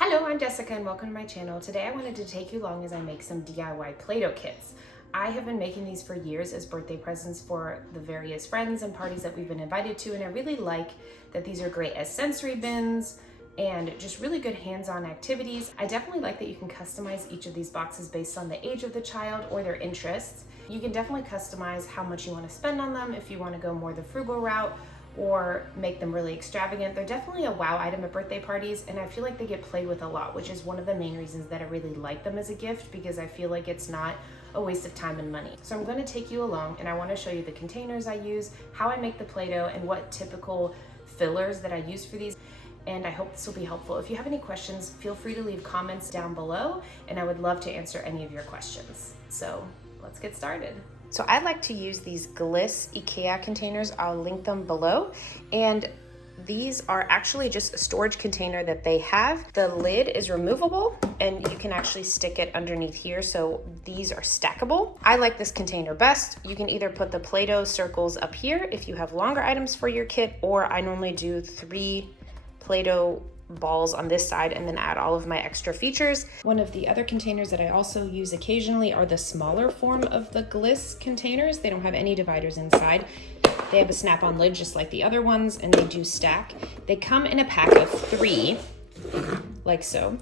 Hello, I'm Jessica and welcome to my channel. Today I wanted to take you along as I make some DIY Play-Doh kits. I have been making these for years as birthday presents for the various friends and parties that we've been invited to, and I really like that these are great as sensory bins and just really good hands-on activities. I definitely like that you can customize each of these boxes based on the age of the child or their interests. You can definitely customize how much you want to spend on them if you want to go more the frugal route or make them really extravagant. They're definitely a wow item at birthday parties, and I feel like they get played with a lot, which is one of the main reasons that I really like them as a gift, because I feel like it's not a waste of time and money. So I'm going to take you along and I want to show you the containers I use, how I make the Play-Doh, and what typical fillers that I use for these. And I hope this will be helpful. If you have any questions, feel free to leave comments down below, and I would love to answer any of your questions. So let's get started. So I like to use these Glis IKEA containers. I'll link them below. And these are actually just a storage container that they have. The lid is removable and you can actually stick it underneath here. So these are stackable. I like this container best. You can either put the Play-Doh circles up here if you have longer items for your kit, or I normally do 3 Play-Doh balls on this side and then add all of my extra features. One of the other containers that I also use occasionally are the smaller form of the Glis containers. They don't have any dividers inside. They have a snap-on lid just like the other ones, and they do stack. They come in a pack of 3, like so.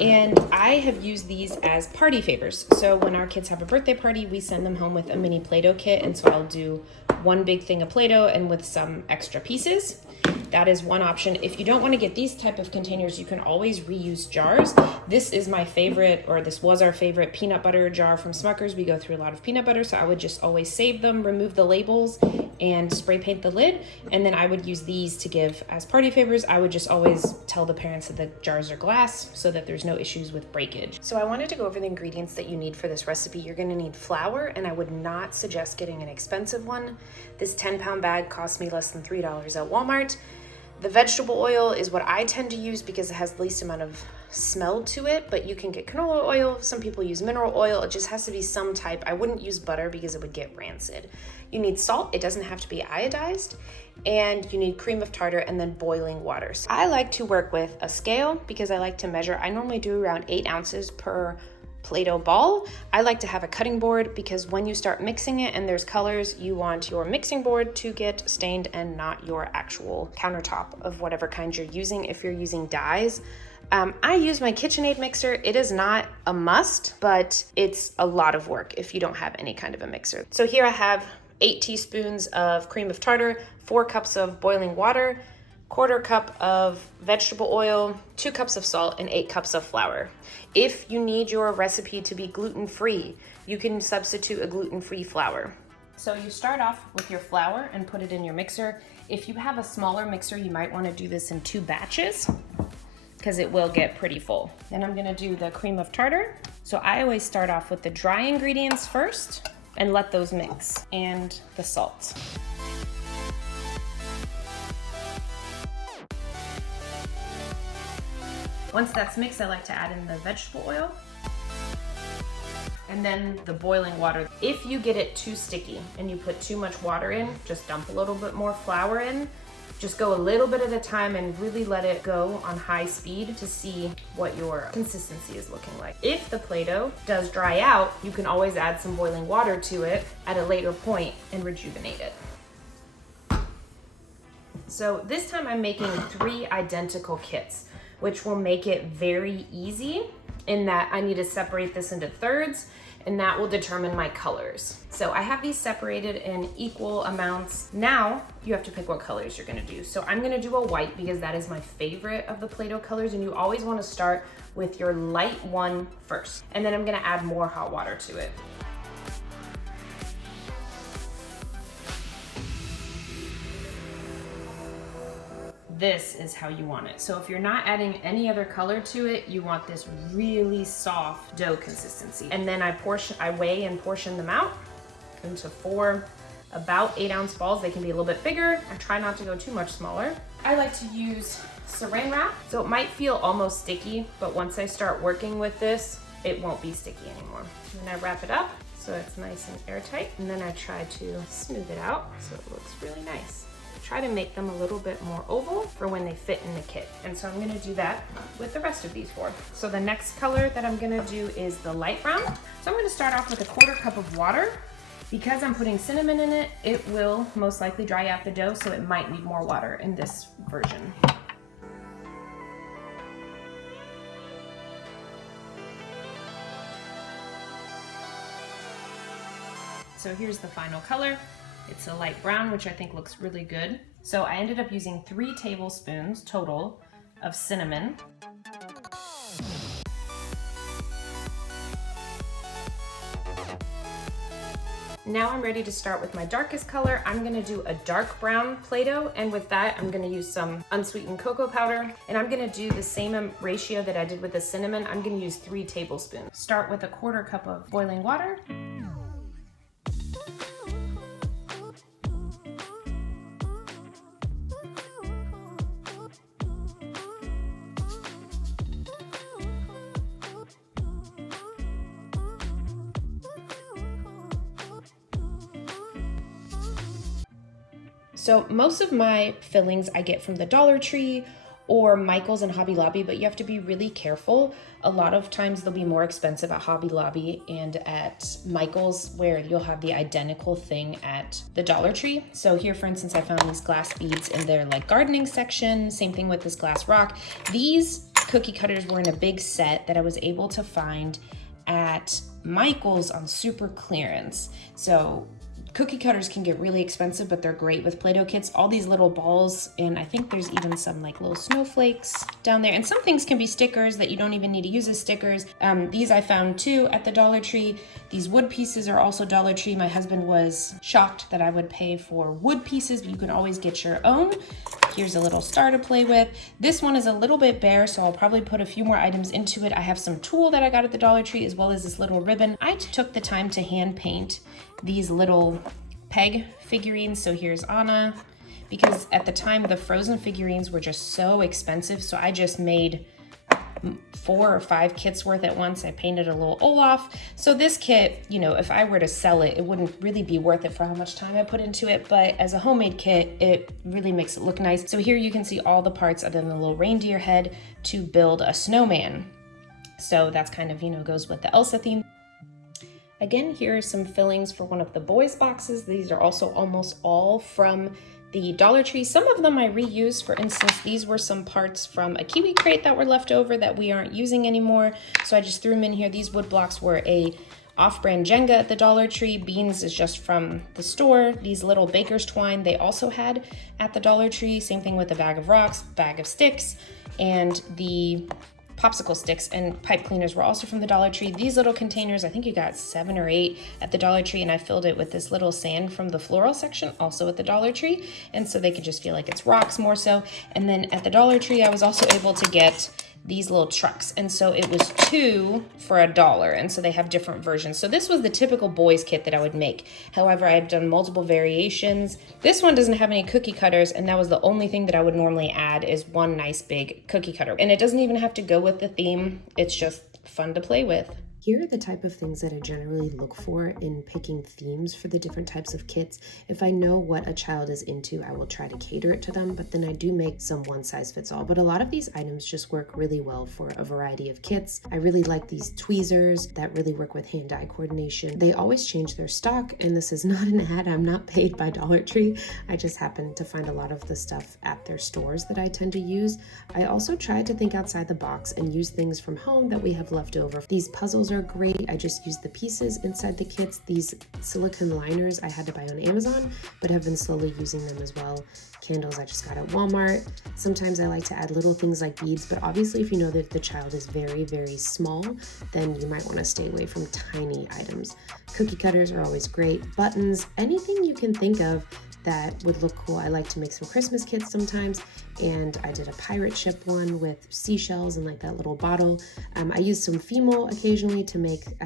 And I have used these as party favors. So when our kids have a birthday party, we send them home with a mini Play-Doh kit, and so I'll do one big thing of Play-Doh and with some extra pieces. That is one option. If you don't want to get these type of containers, you can always reuse jars. This is my favorite, or this was our favorite peanut butter jar from Smucker's. We go through a lot of peanut butter, so I would just always save them, remove the labels, and spray paint the lid. And then I would use these to give as party favors. I would just always tell the parents that the jars are glass so that there's no issues with breakage. So I wanted to go over the ingredients that you need for this recipe. You're gonna need flour, and I would not suggest getting an expensive one. This 10-pound bag cost me less than $3 at Walmart. The vegetable oil is what I tend to use because it has the least amount of smell to it, but you can get canola oil. Some people use mineral oil. It just has to be some type. I wouldn't use butter because it would get rancid. You need salt. It doesn't have to be iodized. And you need cream of tartar and then boiling water. So I like to work with a scale because I like to measure. I normally do around 8 ounces per Play-Doh ball. I like to have a cutting board because when you start mixing it and there's colors, you want your mixing board to get stained and not your actual countertop of whatever kind you're using if you're using dyes. I use my KitchenAid mixer. It is not a must, but it's a lot of work if you don't have any kind of a mixer. So here I have 8 teaspoons of cream of tartar, 4 cups of boiling water, 1/4 cup of vegetable oil, 2 cups of salt, and 8 cups of flour. If you need your recipe to be gluten-free, you can substitute a gluten-free flour. So you start off with your flour and put it in your mixer. If you have a smaller mixer, you might want to do this in 2 batches because it will get pretty full. Then I'm gonna do the cream of tartar. So I always start off with the dry ingredients first and let those mix, and the salt. Once that's mixed, I like to add in the vegetable oil and then the boiling water. If you get it too sticky and you put too much water in, just dump a little bit more flour in. Just go a little bit at a time and really let it go on high speed to see what your consistency is looking like. If the Play-Doh does dry out, you can always add some boiling water to it at a later point and rejuvenate it. So this time I'm making 3 identical kits, which will make it very easy in that I need to separate this into thirds, and that will determine my colors. So I have these separated in equal amounts. Now you have to pick what colors you're gonna do. So I'm gonna do a white because that is my favorite of the Play-Doh colors, and you always wanna start with your light one first. And then I'm gonna add more hot water to it. This is how you want it. So if you're not adding any other color to it, you want this really soft dough consistency. And then I weigh and portion them out into 4 about 8-ounce balls. They can be a little bit bigger. I try not to go too much smaller. I like to use saran wrap. So it might feel almost sticky, but once I start working with this, it won't be sticky anymore. And then I wrap it up so it's nice and airtight. And then I try to smooth it out so it looks really nice. try to make them a little bit more oval for when they fit in the kit. And so I'm gonna do that with the rest of these 4. So the next color that I'm gonna do is the light brown. So I'm gonna start off with a 1/4 cup of water. Because I'm putting cinnamon in it, it will most likely dry out the dough, so it might need more water in this version. So here's the final color. It's a light brown, which I think looks really good. So I ended up using 3 tablespoons total of cinnamon. Now I'm ready to start with my darkest color. I'm gonna do a dark brown Play-Doh, and with that, I'm gonna use some unsweetened cocoa powder, and I'm gonna do the same ratio that I did with the cinnamon. I'm gonna use 3 tablespoons. Start with a 1/4 cup of boiling water. So most of my fillings I get from the Dollar Tree or Michael's and Hobby Lobby, but you have to be really careful. A lot of times they'll be more expensive at Hobby Lobby and at Michael's, where you'll have the identical thing at the Dollar Tree. So here, for instance, I found these glass beads in their like gardening section. Same thing with this glass rock. These cookie cutters were in a big set that I was able to find at Michael's on super clearance. So cookie cutters can get really expensive, but they're great with Play-Doh kits. All these little balls, and I think there's even some like little snowflakes down there. And some things can be stickers that you don't even need to use as stickers. These I found too at the Dollar Tree. These wood pieces are also Dollar Tree. My husband was shocked that I would pay for wood pieces, but you can always get your own. Here's a little star to play with. This one is a little bit bare, so I'll probably put a few more items into it. I have some tulle that I got at the Dollar Tree, as well as this little ribbon. I took the time to hand paint these little peg figurines. So here's Anna, because at the time the Frozen figurines were just so expensive. So I just made 4 or 5 kits worth at once. I painted a little Olaf. So this kit, you know, if I were to sell it, it wouldn't really be worth it for how much time I put into it. But as a homemade kit, it really makes it look nice. So here you can see all the parts other than the little reindeer head to build a snowman. So that's kind of, you know, goes with the Elsa theme. Again, here are some fillings for one of the boys' boxes. These are also almost all from the Dollar Tree. Some of them I reused. For instance, these were some parts from a kiwi crate that were left over that we aren't using anymore. So I just threw them in here. These wood blocks were a off-brand Jenga at the Dollar Tree. Beans is just from the store. These little baker's twine they also had at the Dollar Tree. Same thing with a bag of rocks, bag of sticks, and the popsicle sticks and pipe cleaners were also from the Dollar Tree. These little containers, I think you got 7 or 8 at the Dollar Tree, and I filled it with this little sand from the floral section, also at the Dollar Tree, and so they could just feel like it's rocks more so. And then at the Dollar Tree, I was also able to get these little trucks, and so it was 2 for $1, and so they have different versions. So this was the typical boys kit that I would make. However, I've done multiple variations. This one doesn't have any cookie cutters, and that was the only thing that I would normally add is one nice big cookie cutter. And it doesn't even have to go with the theme. It's just fun to play with. Here are the type of things that I generally look for in picking themes for the different types of kits. If I know what a child is into, I will try to cater it to them, but then I do make some one size fits all. But a lot of these items just work really well for a variety of kits. I really like these tweezers that really work with hand-eye coordination. They always change their stock, and this is not an ad. I'm not paid by Dollar Tree. I just happen to find a lot of the stuff at their stores that I tend to use. I also try to think outside the box and use things from home that we have left over. These puzzles are great. I just use the pieces inside the kits. These silicone liners I had to buy on Amazon, but have been slowly using them as well. Candles I just got at Walmart. Sometimes I like to add little things like beads, but obviously if you know that the child is very, very small, then you might want to stay away from tiny items. Cookie cutters are always great. Buttons, anything you can think of that would look cool. I like to make some Christmas kits sometimes, and I did a pirate ship one with seashells and like that little bottle. I use some Fimo occasionally clay to make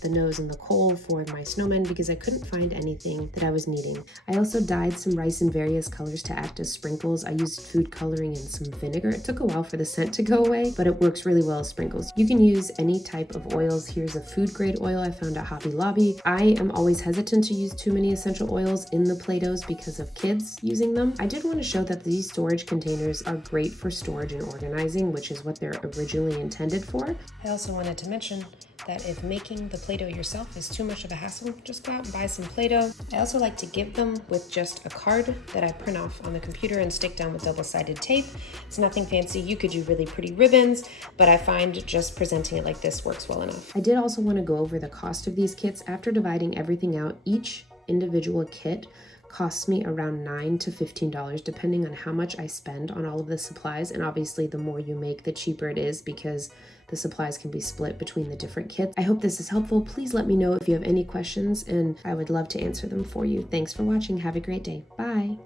the nose and the coal for my snowmen because I couldn't find anything that I was needing. I also dyed some rice in various colors to act as sprinkles. I used food coloring and some vinegar. It took a while for the scent to go away, but it works really well as sprinkles. You can use any type of oils. Here's a food grade oil I found at Hobby Lobby. I am always hesitant to use too many essential oils in the Play-Dohs because of kids using them. I did want to show that these storage containers are great for storage and organizing, which is what they're originally intended for. I also wanted to mention that if making the Play-Doh yourself is too much of a hassle, just go out and buy some Play-Doh. I also like to give them with just a card that I print off on the computer and stick down with double-sided tape. It's nothing fancy. You could do really pretty ribbons, but I find just presenting it like this works well enough. I did also want to go over the cost of these kits. After dividing everything out, each individual kit costs me around $9 to $15 depending on how much I spend on all of the supplies, and obviously the more you make the cheaper it is because the supplies can be split between the different kits. I hope this is helpful. Please let me know if you have any questions and I would love to answer them for you. Thanks for watching. Have a great day. Bye.